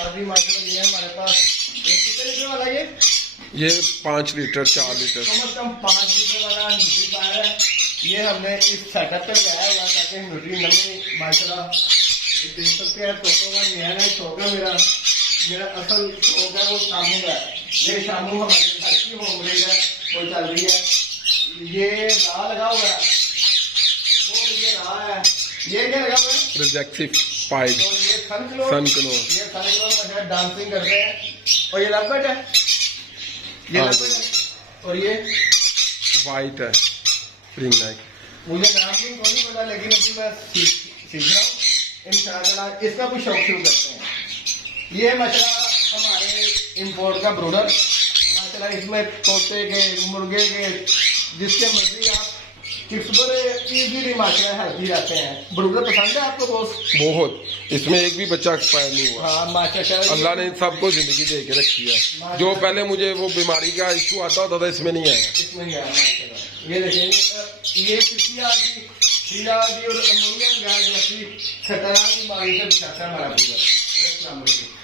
काफी माशाल्लाह ये हमारे पास कितने लीटर वाला ये 5 लीटर 4 लीटर कम से कम 5 लीटर वाला न्यूट्री फायर है। ये हमने इस सेटअप पे लगाया हुआ ताकि न्यूट्री नमी माशाल्लाह देख सकते हैं। टोटो का नया नया शौक है मेरा असल शौक है वो शामू का है। ये शामू हमारे घर की होम रेड है वो चल रही है। ये राह लगा हुआ है वो ये राह है। ये क्या लगा हुआ है प्रोजेक्टिव पाइप और ये सनक्लोर सनक्लोर में डांसिंग करते हैं। और ये लबट है ये लबट है और ये वाइट है स्प्रिंग नेक। मुझे नाम भी नहीं पता लेकिन अभी मैं सीख रहा हूँ इंशाल्लाह। इसका कुछ शौक शुरू करते हैं। ये मसला हमारे इम्पोर्ट का ब्रोडर माशाल्लाह इसमें तोते के मुर्गे के जिसके मर्जी आप चिप्स बड़े इजीली माशाल्लाह हेल्थी रहते हैं। ब्रोडर पसंद है आपको दोस्त? बहुत इसमें एक भी बच्चा एक्सपायर नहीं हुआ। हाँ माशाल्लाह अल्लाह ने इन सबको जिंदगी दे के रखी है। जो पहले मुझे वो बीमारी का इशू आता होता था इसमें नहीं आया। इसमें नहीं आया माशाल्लाह। ये देखिए ये किसी आदमी और अमोनियम गैस जैसी खतरनाक बीमारी से बचाता है हमारा ब्रोडर। अस्सलाम वालेकुम।